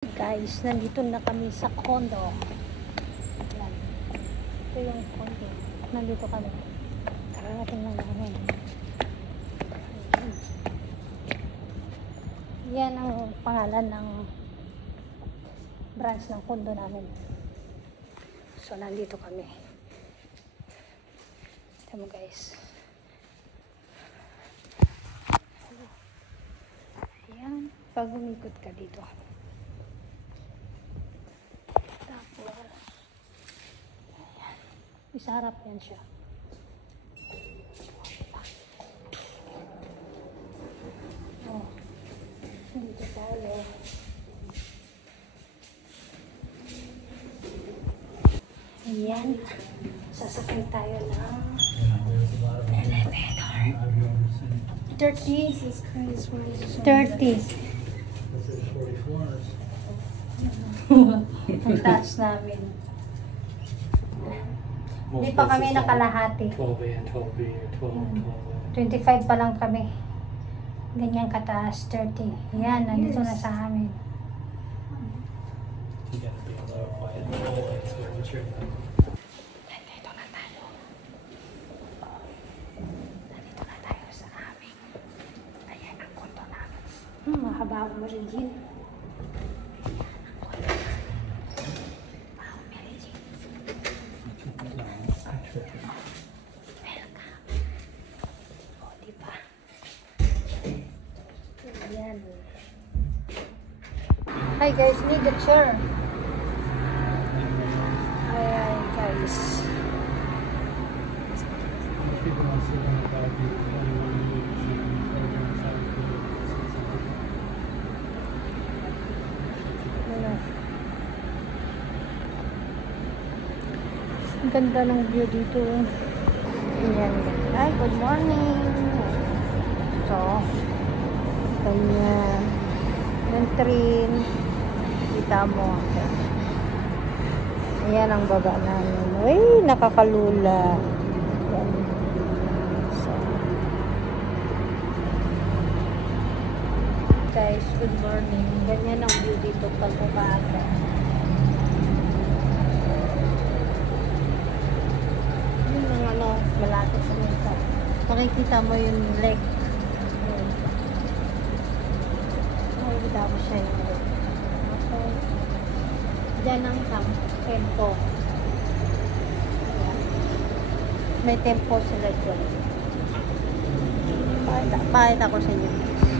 Guys, nandito na kami sa condo. Yan. Ito yung condo. Nandito kami. Kararating lang namin. Yan ang pangalan ng branch ng condo namin. So, nandito kami. Ito mo guys. Ayan. Pag umikot ka dito. Isa harap yan siya. Oh, dito tayo. Ayan. Sasakay tayo ng elevator. 30. 30. Ang taas namin. Hindi pa kami nakalahati. 12A and 12B or 12 and 12A. 25 pa lang kami. Ganyan kataas, 30. Yan, nandito na sa amin. You gotta be a little quiet. Nandito na tayo. Nandito na tayo sa amin. Ayan ang kondo namin. Mahaba mo rin din. Hi guys, need a chair. Ayan guys. People want to sit on the balcony. Ano? Ang ganda ng view dito. Ayan. Hi, good morning. So, ganyan. Yung train. Kita mo. Ayan ang baba namin. Uy, nakakalula. Ayan. So, guys, good morning. Ganyan ang view dito pag umaga. Yun ang ano, malapit sa mita. Makikita mo yung lake. Ayan. Makikita mo siya yung lake. Okay. Diyan ang tempo. Ayan. May tempo sila dyan. Pakita ko sa inyo.